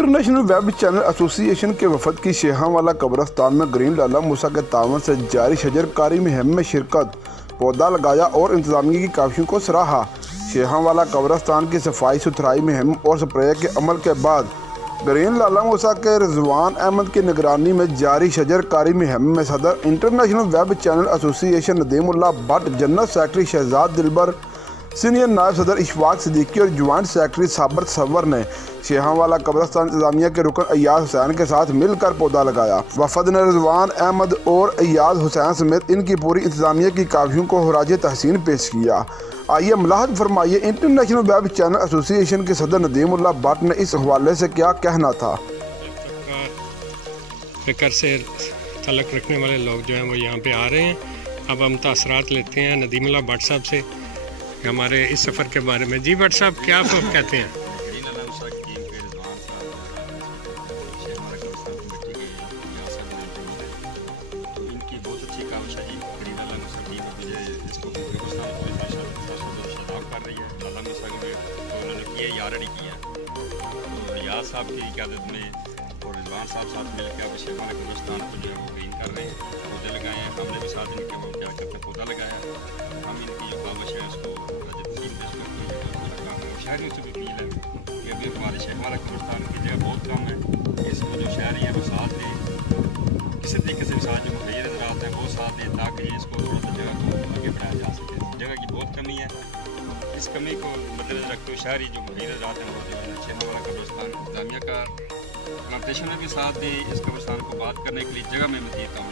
International web channel association के वफद की शेहांवाला कब्रिस्तान में ग्रीन लाला मूसा के तावन से जारी शजरकारी मुहिम में शिरकत, पौधा लगाया और इंतजामिया की काविशों को सराहा। शेहांवाला कब्रिस्तान की सफाई सुथराई मुहिम और स्प्रे के अमल के बाद ग्रीन लाला मूसा के रिजवान अहमद की निगरानी में जारी शजरकारी मुहिम में सदर international web channel association Nadeemullah Bhat, general secretary Shahzad Dilbar, senior नायब सदर इशफाक सिद्दीकी और ज्वाइंट सेक्रेटरी साबर सवर ने शेहांवाला कब्रिस्तान इंतजामिया के रुकन अय्याज हुसैन के साथ मिलकर पौधा लगाया। वफद ने रिजवान अहमद और अय्याज हुसैन समेत इनकी पूरी इंतजामिया की कावियों को खराज तहसीन पेश किया। आइए मुलाहज़ फरमाइए इंटरनेशनल वेब चैनल एसोसिएशन के सदर नदीमुल्लाह भट्ट ने इस हवाले से क्या कहना था। फिक्र से तल्लुक़ रखने वाले लोग जो हैं वो यहाँ पे आ रहे हैं। अब हम तासरात लेते हैं नदीमुल्लाह भट्ट साहब से हमारे इस सफ़र के बारे में। जी भट्ट साहब, क्या आप कहते हैं? इनकी बहुत अच्छी काविश है जी। ग्रीन लाला मूसा टीम इसको कर रही है। लाला मूसा को उन्होंने किया यारड़ी किया तो रियाज साहब की क़यादत में और रिजवान साहब साथ मिलकर अब शेहांवाला कब्रिस्तान को जो है वो ग्रीन कर रहे हैं, पौधे लगाए हैं। हमने भी साथ इनके वो क्या करते हैं पौधा लगाया। हम इनकी जो काविश है उसको शहरियों से भी अपील है कि अभी हमारे शेहांवाला कब्रिस्तान की जगह बहुत कम है। इसको जो शहरी है वो साथ दें, किसी तरीके से भी साथ जो मुहैया ज़रात है वो साथ दें ताकि इसको थोड़ा सा जगह को आगे बढ़ाया जा सके। जगह की बहुत कमी है। इस कमी को मद्देनजर रखते हुए शहरी जो मुहैया ज़रात हैं वो जो है शेहांवाला कब्रिस्तान इंतजामिया का प्लांटेशन में भी साथ दें। इस कब्रिस्तान को बात करने के लिए जगह में मज़ीद काम